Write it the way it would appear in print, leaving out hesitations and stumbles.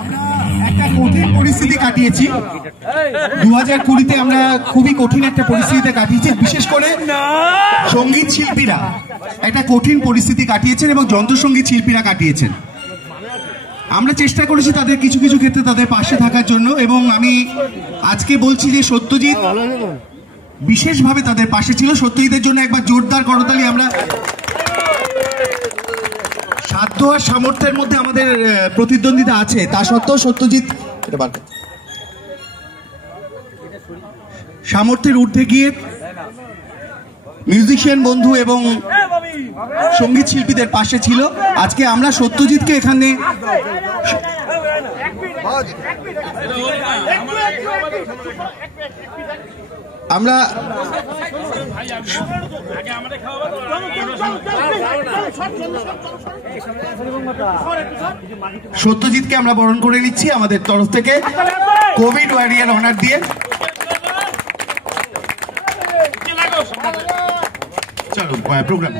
আমরা একটা কঠিন পরিস্থিতি কাটিয়েছি 2020-তে আমরা খুবই কঠিন একটা পরিস্থিতিতে কাটিয়েছি। বিশেষ করে সঙ্গীত শিল্পীরা একটা কঠিন পরিস্থিতি কাটিয়েছেন এবং যন্ত্রসঙ্গীত শিল্পীরা কাটিয়েছেন। আমরা চেষ্টা করেছি তাদের কিছু কিছু ক্ষেত্রে তাদের পাশে থাকার জন্য, এবং আমি আজকে বলছি যে সত্যজিৎ বিশেষভাবে তাদের পাশে ছিল। সত্যজিতের জন্য একবার জোরদার করতালি। আমরা সাধ্য আর সামর্থ্যের মধ্যে আমাদের প্রতিদ্বন্দ্বিতা আছে, তা সত্ত্বেও সত্যজিৎ সামর্থ্যের ঊর্ধ্বে গিয়ে মিউজিশিয়ান বন্ধু এবং সঙ্গীত শিল্পীদের পাশে ছিল। আজকে আমরা সত্যজিৎকে এখানে আমরা সত্যজিৎকে আমরা বরণ করে নিচ্ছি আমাদের তরফ থেকে কোভিড ওয়ারিয়ার অনার দিয়ে। চলো প্রোগ্রাম।